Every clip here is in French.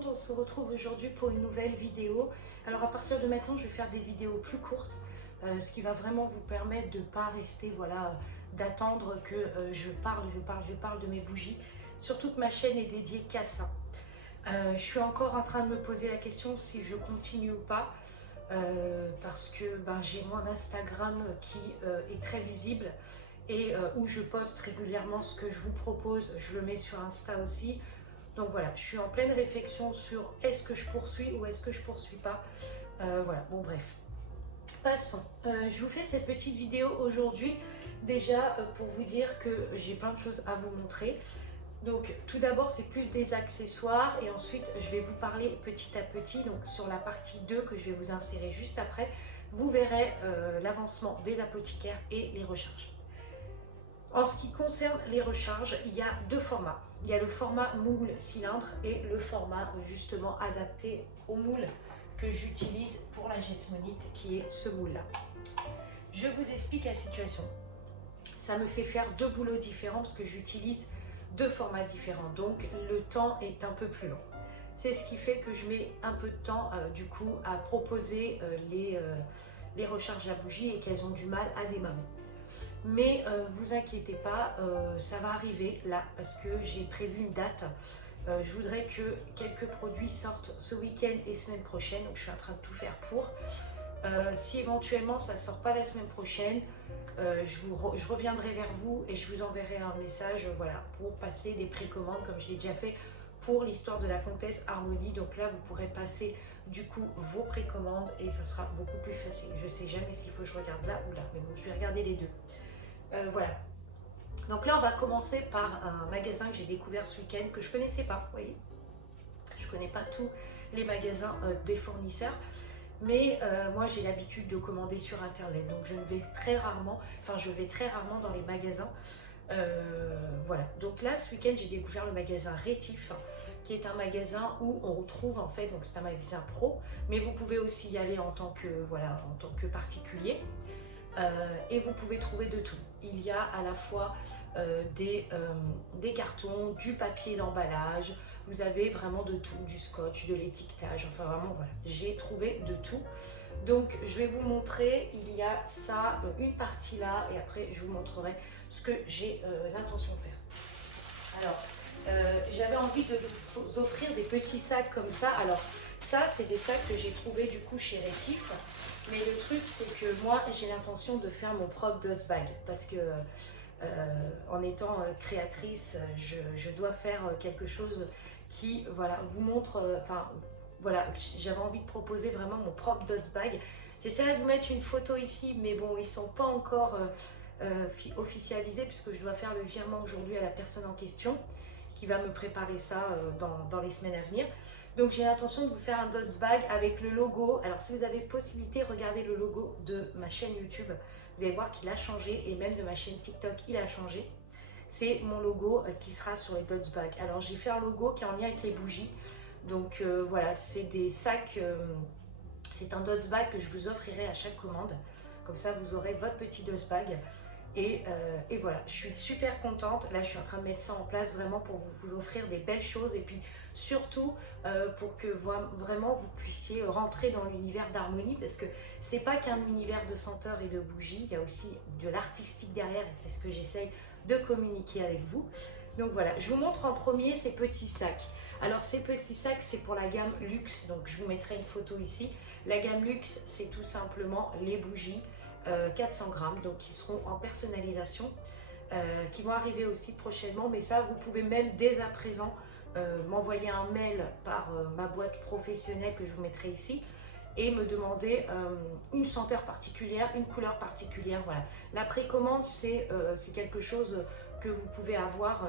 contente, on se retrouve aujourd'hui pour une nouvelle vidéo. Alors à partir de maintenant, je vais faire des vidéos plus courtes, ce qui va vraiment vous permettre de ne pas rester, voilà, d'attendre que je parle de mes bougies. Surtout que ma chaîne est dédiée qu'à ça. Je suis encore en train de me poser la question si je continue ou pas, parce que j'ai mon Instagram qui est très visible et où je poste régulièrement ce que je vous propose, je le mets sur Insta aussi. Donc voilà, je suis en pleine réflexion sur est-ce que je poursuis ou est-ce que je poursuis pas. Voilà, bon bref. Passons. Je vous fais cette petite vidéo aujourd'hui déjà pour vous dire que j'ai plein de choses à vous montrer. Donc tout d'abord c'est plus des accessoires et ensuite je vais vous parler petit à petit, donc sur la partie 2 que je vais vous insérer juste après, vous verrez l'avancement des apothicaires et les recharges. En ce qui concerne les recharges, il y a deux formats. Il y a le format moule cylindre et le format justement adapté au moule que j'utilise pour la gesmonite, qui est ce moule-là. Je vous explique la situation. Ça me fait faire deux boulots différents parce que j'utilise deux formats différents, donc le temps est un peu plus long. C'est ce qui fait que je mets un peu de temps du coup à proposer les recharges à bougie et qu'elles ont du mal à démarrer. Mais vous inquiétez pas, ça va arriver là parce que j'ai prévu une date. Je voudrais que quelques produits sortent ce week-end et semaine prochaine, donc je suis en train de tout faire pour. Si éventuellement ça ne sort pas la semaine prochaine, je reviendrai vers vous et je vous enverrai un message, voilà, pour passer des précommandes comme je l'ai déjà fait pour l'histoire de la comtesse Harmonie. Donc là vous pourrez passer du coup vos précommandes et ça sera beaucoup plus facile. Je ne sais jamais s'il faut que je regarde là ou là, mais bon, je vais regarder les deux. Voilà. Donc là, on va commencer par un magasin que j'ai découvert ce week-end, que je ne connaissais pas, vous voyez. Je ne connais pas tous les magasins des fournisseurs, mais moi, j'ai l'habitude de commander sur Internet. Donc, je vais très rarement dans les magasins. Voilà. Donc là, ce week-end, j'ai découvert le magasin Rétif, qui est un magasin où on retrouve, en fait, donc c'est un magasin pro, mais vous pouvez aussi y aller en tant que, voilà, en tant que particulier. Et vous pouvez trouver de tout. Il y a à la fois des cartons, du papier d'emballage, vous avez vraiment de tout, du scotch, de l'étiquetage, enfin vraiment voilà, j'ai trouvé de tout. Donc je vais vous montrer, il y a ça, une partie là, et après je vous montrerai ce que j'ai l'intention de faire. Alors, j'avais envie de vous offrir des petits sacs comme ça. Alors ça, c'est des sacs que j'ai trouvé du coup chez Rétif. Mais le truc, c'est que moi, j'ai l'intention de faire mon propre dust bag parce que en étant créatrice, je dois faire quelque chose qui, voilà, vous montre, voilà, j'avais envie de proposer vraiment mon propre dust bag. J'essaierai de vous mettre une photo ici, mais bon, ils ne sont pas encore officialisés puisque je dois faire le virement aujourd'hui à la personne en question qui va me préparer ça dans les semaines à venir. Donc j'ai l'intention de vous faire un dust bag avec le logo. Alors si vous avez possibilité, regardez le logo de ma chaîne YouTube. Vous allez voir qu'il a changé et même de ma chaîne TikTok, il a changé. C'est mon logo qui sera sur les dust bags. Alors j'ai fait un logo qui est en lien avec les bougies. Donc voilà, c'est des sacs, c'est un dust bag que je vous offrirai à chaque commande. Comme ça, vous aurez votre petit dust bag. Et voilà, je suis super contente. Là, je suis en train de mettre ça en place vraiment pour vous offrir des belles choses et puis surtout pour que vraiment vous puissiez rentrer dans l'univers d'Harmonie parce que c'est pas qu'un univers de senteurs et de bougies, il y a aussi de l'artistique derrière et c'est ce que j'essaye de communiquer avec vous. Donc voilà, je vous montre en premier ces petits sacs. Alors ces petits sacs, c'est pour la gamme luxe, donc je vous mettrai une photo ici. La gamme luxe, c'est tout simplement les bougies 400 grammes, donc qui seront en personnalisation, qui vont arriver aussi prochainement, mais ça vous pouvez même dès à présent m'envoyer un mail par ma boîte professionnelle que je vous mettrai ici et me demander une senteur particulière, une couleur particulière. Voilà, la précommande c'est quelque chose que vous pouvez avoir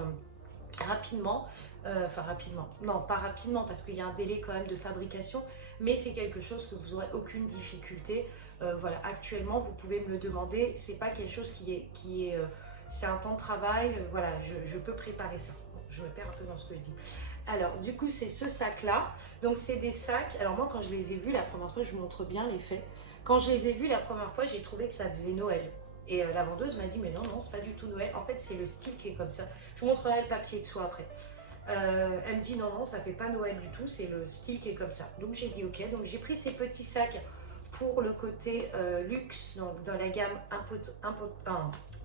rapidement, enfin rapidement, non pas rapidement parce qu'il y a un délai quand même de fabrication, mais c'est quelque chose que vous n'aurez aucune difficulté. Voilà, actuellement vous pouvez me le demander, c'est pas quelque chose c'est un temps de travail, voilà, je peux préparer ça. Je me perds un peu dans ce que je dis. Alors du coup c'est ce sac là, donc c'est des sacs, alors moi quand je les ai vus la première fois, je vous montre bien l'effet, quand je les ai vus la première fois j'ai trouvé que ça faisait Noël. Et la vendeuse m'a dit mais non, non, c'est pas du tout Noël. En fait, c'est le style qui est comme ça. Je vous montrerai le papier dessous après. Elle me dit non, non, ça fait pas Noël du tout, c'est le style qui est comme ça. Donc j'ai dit ok, donc j'ai pris ces petits sacs pour le côté luxe, donc dans la gamme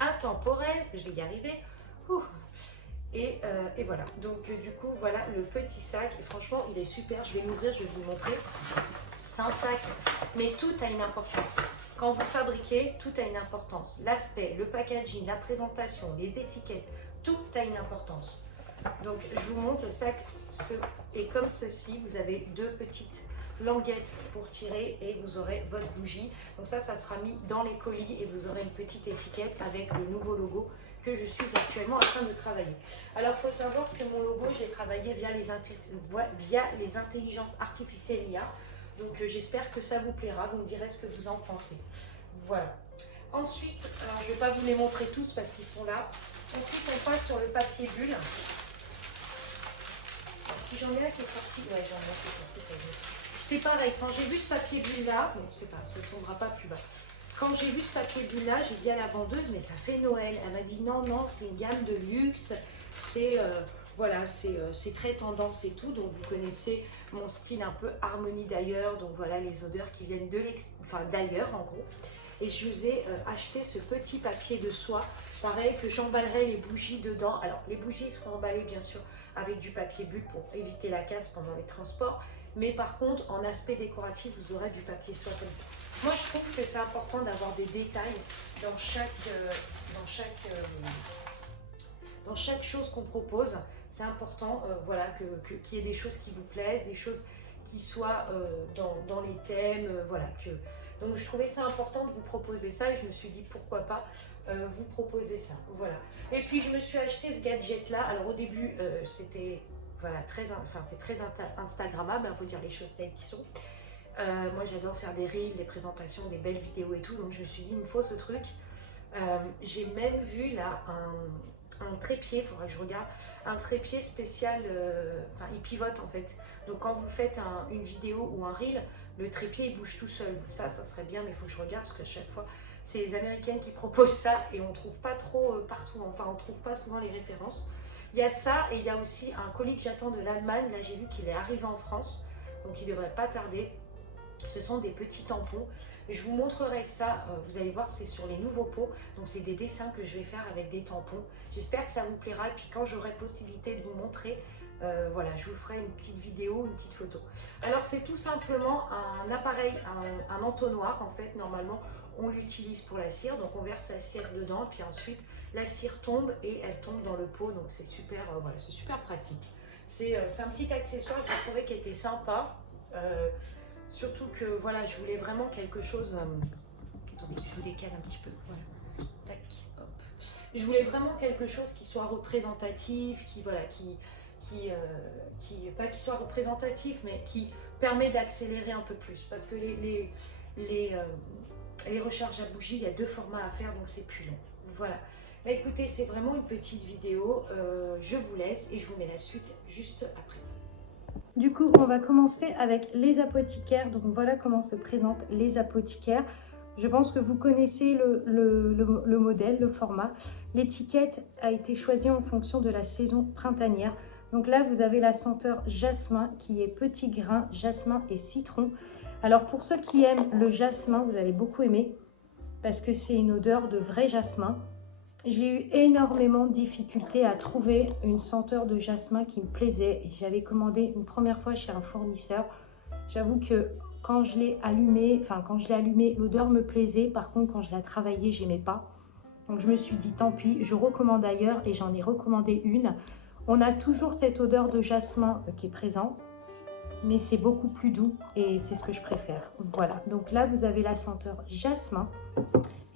intemporelle, je vais y arriver. Ouh. Et voilà, donc du coup voilà le petit sac, et franchement il est super, je vais l'ouvrir, je vais vous le montrer. C'est un sac, mais tout a une importance. Quand vous fabriquez, tout a une importance. L'aspect, le packaging, la présentation, les étiquettes, tout a une importance. Donc je vous montre le sac, et comme ceci, vous avez deux petites languettes pour tirer et vous aurez votre bougie. Donc ça sera mis dans les colis et vous aurez une petite étiquette avec le nouveau logo que je suis actuellement en train de travailler. Alors il faut savoir que mon logo, je l'ai travaillé via les intelligences artificielles IA. Donc j'espère que ça vous plaira, vous me direz ce que vous en pensez. Voilà. Ensuite, alors je ne vais pas vous les montrer tous parce qu'ils sont là. Ensuite, on passe sur le papier bulle. Alors, si j'en ai un qui est sorti, ouais, j'en ai un qui est sorti, ça y est. C'est pareil, quand j'ai vu ce papier bulle là, bon, c'est pas, ça ne tombera pas plus bas. Quand j'ai vu ce papier bulle là, j'ai dit à la vendeuse, mais ça fait Noël. Elle m'a dit non, non, c'est une gamme de luxe, c'est voilà, c'est très tendance et tout. Donc vous connaissez mon style un peu harmonie d'ailleurs, donc voilà les odeurs qui viennent de d'ailleurs en gros. Et je vous ai acheté ce petit papier de soie, pareil que j'emballerai les bougies dedans. Alors les bougies seront emballées bien sûr avec du papier bulle pour éviter la casse pendant les transports. Mais par contre, en aspect décoratif, vous aurez du papier soie comme ça. Moi, je trouve que c'est important d'avoir des détails dans chaque chose qu'on propose. C'est important voilà, qu'il y ait des choses qui vous plaisent, des choses qui soient dans les thèmes. Voilà, donc, je trouvais ça important de vous proposer ça et je me suis dit pourquoi pas vous proposer ça. Voilà. Et puis, je me suis acheté ce gadget-là. Alors, au début, c'était... Voilà, c'est très instagrammable, il faut dire les choses telles qui sont. Moi j'adore faire des reels, des présentations, des belles vidéos et tout, donc je me suis dit il me faut ce truc. J'ai même vu là un trépied, il faudra que je regarde, un trépied spécial, il pivote en fait. Donc quand vous faites une vidéo ou un reel, le trépied il bouge tout seul. Ça serait bien, mais il faut que je regarde parce qu'à chaque fois c'est les Américaines qui proposent ça et on ne trouve pas trop partout, enfin on ne trouve pas souvent les références. Il y a ça et il y a aussi un colis que j'attends de l'Allemagne. Là, j'ai vu qu'il est arrivé en France, donc il ne devrait pas tarder. Ce sont des petits tampons. Je vous montrerai ça, vous allez voir, c'est sur les nouveaux pots. Donc, c'est des dessins que je vais faire avec des tampons. J'espère que ça vous plaira. Et puis, quand j'aurai possibilité de vous montrer, voilà, je vous ferai une petite vidéo, une petite photo. Alors, c'est tout simplement un appareil, un entonnoir. En fait, normalement, on l'utilise pour la cire. Donc, on verse la cire dedans. Puis ensuite, la cire tombe et elle tombe dans le pot, donc c'est super, voilà, c'est super pratique. C'est un petit accessoire que j'ai trouvé qui était sympa, surtout que voilà, je voulais vraiment quelque chose. Attendez, je vous décale un petit peu. Voilà, tac, hop. Je voulais vraiment quelque chose qui soit représentatif, pas qui soit représentatif, mais qui permet d'accélérer un peu plus, parce que les recharges à bougie, il y a deux formats à faire, donc c'est plus long. Voilà. Bah écoutez, c'est vraiment une petite vidéo, je vous laisse et je vous mets la suite juste après. Du coup, on va commencer avec les apothicaires. Donc voilà comment se présentent les apothicaires. Je pense que vous connaissez le modèle, le format. L'étiquette a été choisie en fonction de la saison printanière. Donc là, vous avez la senteur jasmin qui est petit grain, jasmin et citron. Alors pour ceux qui aiment le jasmin, vous allez beaucoup aimer parce que c'est une odeur de vrai jasmin. J'ai eu énormément de difficultés à trouver une senteur de jasmin qui me plaisait. J'avais commandé une première fois chez un fournisseur. J'avoue que quand je l'ai allumé, l'odeur me plaisait. Par contre, quand je la travaillais, j'aimais pas. Donc je me suis dit tant pis, je recommande ailleurs et j'en ai recommandé une. On a toujours cette odeur de jasmin qui est présente, mais c'est beaucoup plus doux et c'est ce que je préfère. Voilà, donc là vous avez la senteur jasmin.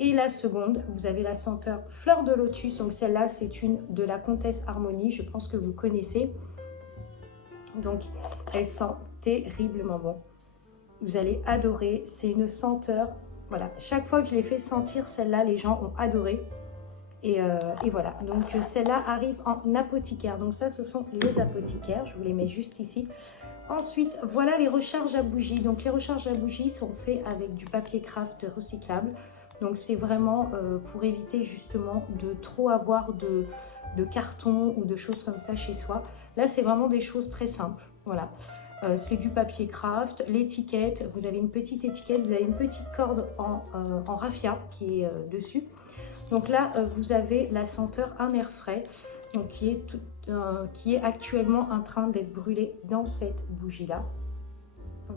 Et la seconde, vous avez la senteur fleur de lotus. Donc celle-là, c'est une de la Comtesse Harmonie. Je pense que vous connaissez. Donc, elle sent terriblement bon. Vous allez adorer. C'est une senteur. Voilà, chaque fois que je l'ai fait sentir, celle-là, les gens ont adoré. Et voilà. Donc celle-là arrive en apothicaire. Donc ça, ce sont les apothicaires. Je vous les mets juste ici. Ensuite, voilà les recharges à bougies. Donc les recharges à bougies sont faites avec du papier craft recyclable. Donc c'est vraiment pour éviter justement de trop avoir de carton ou de choses comme ça chez soi. Là, c'est vraiment des choses très simples. Voilà. C'est du papier craft. L'étiquette, vous avez une petite étiquette, vous avez une petite corde en raffia qui est dessus. Donc là, vous avez la senteur Un air frais, donc qui est actuellement en train d'être brûlée dans cette bougie-là.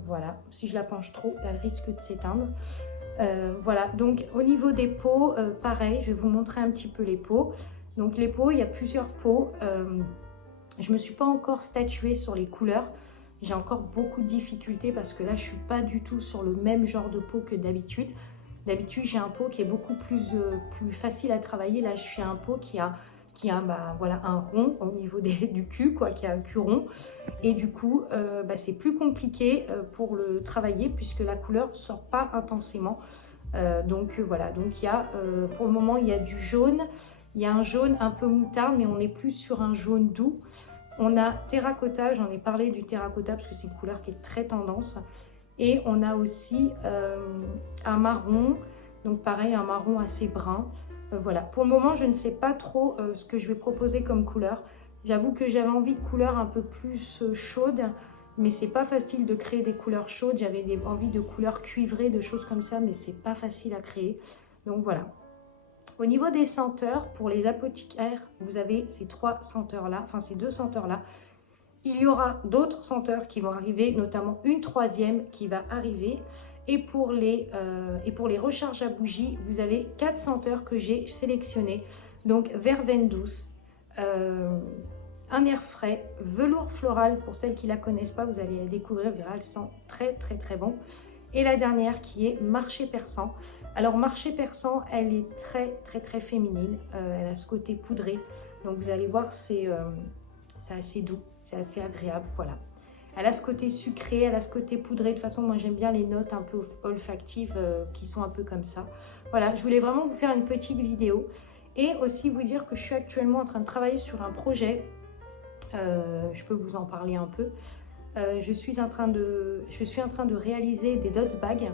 Voilà. Si je la penche trop, elle risque de s'éteindre. Voilà. Donc au niveau des pots, pareil, je vais vous montrer un petit peu les pots. Donc les pots, il y a plusieurs pots. Je ne me suis pas encore statuée sur les couleurs. J'ai encore beaucoup de difficultés parce que là, je ne suis pas du tout sur le même genre de pot que d'habitude. D'habitude, j'ai un pot qui est beaucoup plus facile à travailler. Là, j'ai un pot qui a voilà, un rond au niveau du cul, quoi, qui a un cul rond. Et du coup, c'est plus compliqué pour le travailler puisque la couleur ne sort pas intensément. Donc voilà, donc il y a, pour le moment, il y a du jaune. Il y a un jaune un peu moutarde, mais on est plus sur un jaune doux. On a terracotta, j'en ai parlé du terracotta parce que c'est une couleur qui est très tendance. Et on a aussi un marron, donc pareil, un marron assez brun. Voilà, pour le moment, je ne sais pas trop ce que je vais proposer comme couleur. J'avoue que j'avais envie de couleurs un peu plus chaudes, mais c'est pas facile de créer des couleurs chaudes. J'avais envie de couleurs cuivrées, de choses comme ça, mais c'est pas facile à créer. Donc voilà. Au niveau des senteurs, pour les apothicaires, vous avez ces trois senteurs-là, enfin ces deux senteurs-là. Il y aura d'autres senteurs qui vont arriver, notamment une troisième qui va arriver. Et pour les recharges à bougie, vous avez 4 senteurs que j'ai sélectionnés. Donc verveine douce, un air frais, velours floral, pour celles qui ne la connaissent pas, vous allez la découvrir, vous verrez, elle sent très très très bon. Et la dernière qui est marché perçant. Alors marché perçant, elle est très très très féminine, elle a ce côté poudré. Donc vous allez voir, c'est assez doux, c'est assez agréable, voilà. Elle a ce côté sucré, elle a ce côté poudré. De toute façon, moi j'aime bien les notes un peu olfactives qui sont un peu comme ça. Voilà, je voulais vraiment vous faire une petite vidéo et aussi vous dire que je suis actuellement en train de travailler sur un projet. Je peux vous en parler un peu. Je suis en train de réaliser des Dots Bags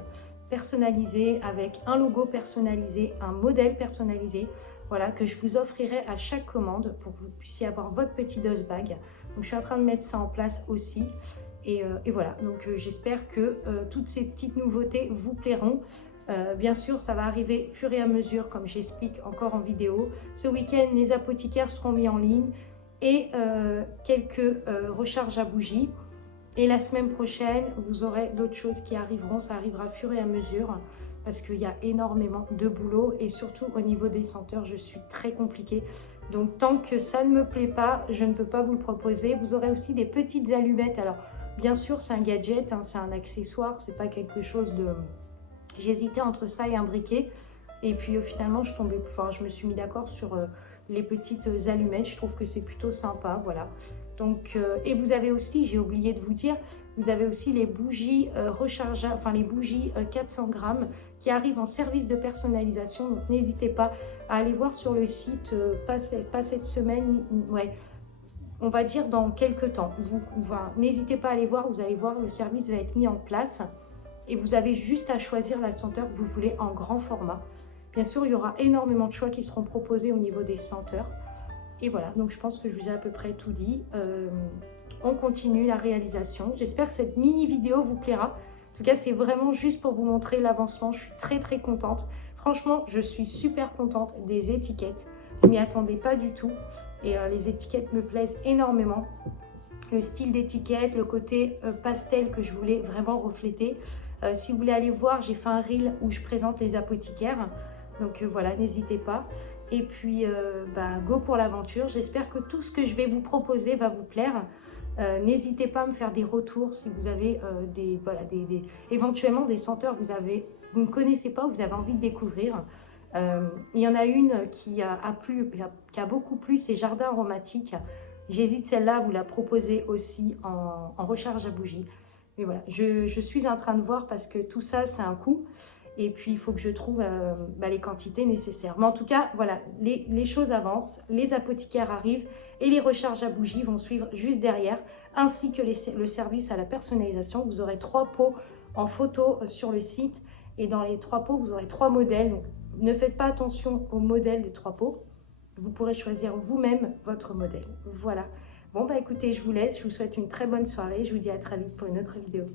personnalisés avec un logo personnalisé, un modèle personnalisé. Voilà, que je vous offrirai à chaque commande pour que vous puissiez avoir votre petit Dots Bag. Donc je suis en train de mettre ça en place aussi. Et voilà, donc j'espère que toutes ces petites nouveautés vous plairont. Bien sûr, ça va arriver fur et à mesure, comme j'explique encore en vidéo. Ce week-end, les apothicaires seront mis en ligne et quelques recharges à bougie. Et la semaine prochaine, vous aurez d'autres choses qui arriveront. Ça arrivera fur et à mesure parce qu'il y a énormément de boulot. Et surtout au niveau des senteurs, je suis très compliquée. Donc tant que ça ne me plaît pas, je ne peux pas vous le proposer. Vous aurez aussi des petites allumettes. Alors bien sûr, c'est un gadget, hein, c'est un accessoire. C'est pas quelque chose de... J'hésitais entre ça et un briquet. Et puis finalement, je me suis mis d'accord sur les petites allumettes. Je trouve que c'est plutôt sympa, voilà. Donc, et vous avez aussi, j'ai oublié de vous dire, vous avez aussi les bougies rechargeables, enfin les bougies 400 grammes qui arrivent en service de personnalisation. Donc n'hésitez pas à aller voir sur le site, pas cette semaine, ouais, on va dire dans quelques temps. N'hésitez pas à aller voir, vous allez voir, le service va être mis en place. Et vous avez juste à choisir la senteur que vous voulez en grand format. Bien sûr, il y aura énormément de choix qui seront proposés au niveau des senteurs. Et voilà, donc je pense que je vous ai à peu près tout dit. On continue la réalisation. J'espère que cette mini vidéo vous plaira. En tout cas, c'est vraiment juste pour vous montrer l'avancement. Je suis très très contente. Franchement, je suis super contente des étiquettes. Je ne m'y attendais pas du tout. Et les étiquettes me plaisent énormément. Le style d'étiquette, le côté pastel que je voulais vraiment refléter. Si vous voulez aller voir, j'ai fait un reel où je présente les apothicaires. Donc voilà, n'hésitez pas. Et puis, go pour l'aventure. J'espère que tout ce que je vais vous proposer va vous plaire. N'hésitez pas à me faire des retours si vous avez éventuellement des senteurs que vous ne connaissez pas ou vous avez envie de découvrir. Il y en a une qui a beaucoup plu, c'est Jardin Aromatique. J'hésite celle-là à vous la proposer aussi en recharge à bougie. Mais voilà, je suis en train de voir parce que tout ça, c'est un coût. Et puis, il faut que je trouve les quantités nécessaires. Mais en tout cas, voilà, les choses avancent, les apothicaires arrivent et les recharges à bougie vont suivre juste derrière, ainsi que le service à la personnalisation. Vous aurez 3 pots en photo sur le site et dans les 3 pots, vous aurez 3 modèles. Donc, ne faites pas attention au modèle des 3 pots. Vous pourrez choisir vous-même votre modèle. Voilà. Bon, bah écoutez, je vous laisse. Je vous souhaite une très bonne soirée. Je vous dis à très vite pour une autre vidéo.